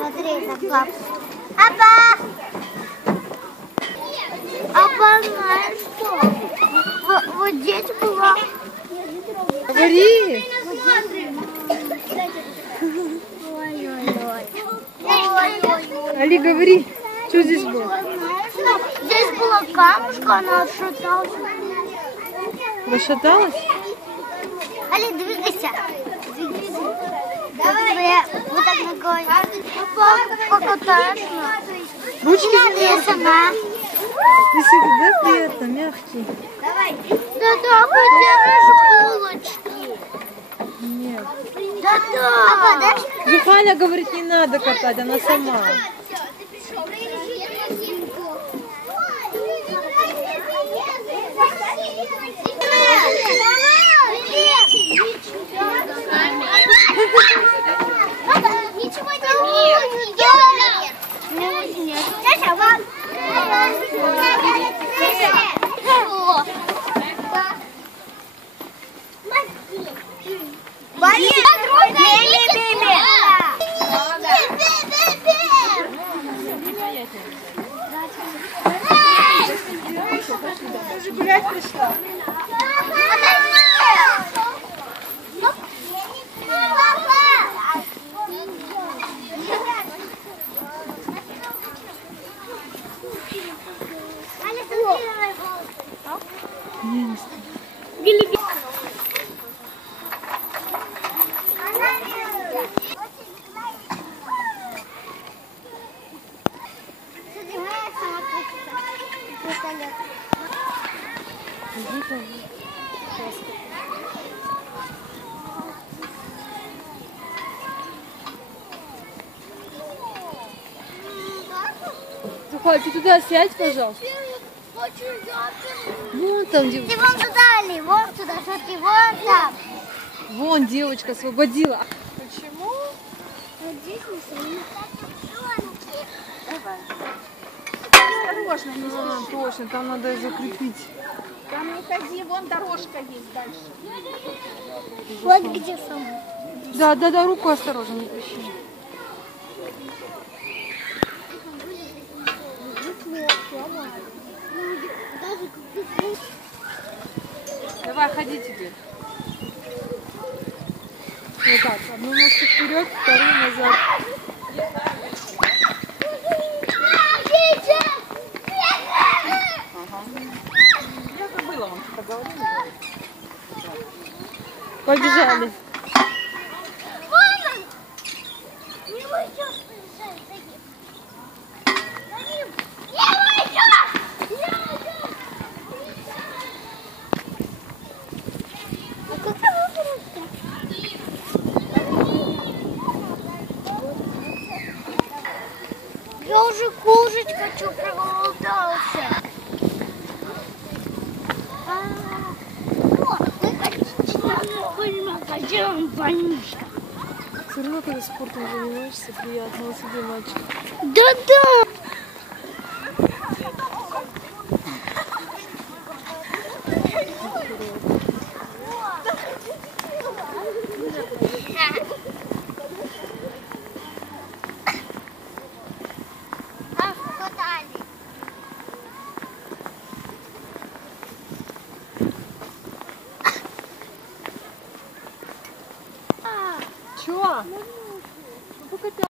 Смотри, на папу. Папа! Папа, знаешь что? Вот здесь была. Говори! Али, говори, что здесь было? Здесь была камушка, она отшаталась. Расшаталась? Али, двигайся. Давай. Вот так ногой. Покатаешь. Ручки Я сама. ты себе, да, приятно, мягкий? Давай. Да, подержишь булочки. Нет. Да. Зухаля говорит, не надо катать, она сама. Ничего не делает. Ты же гулять пришла. Зухаль, ты туда сядь, пожалуйста. Вон там девочка. Ты вон туда, Али, вон туда, смотри, вон там. Вон девочка освободила. Почему? Вот здесь не Осторожно, не спеши. Точно, там надо закрепить. Там не ходи, вон дорожка есть дальше. Вот где сам. Да, руку осторожно, не пищи. Давай, ходи теперь. Вот так, одну ножку вперед, вторую назад. Это было, он поговорил. Побежали. Я уже кушать хочу, проголодался. Пойдем в больничку. Все равно, когда спортом занимаешься, приятно у себя мальчик. Да-да. Чего?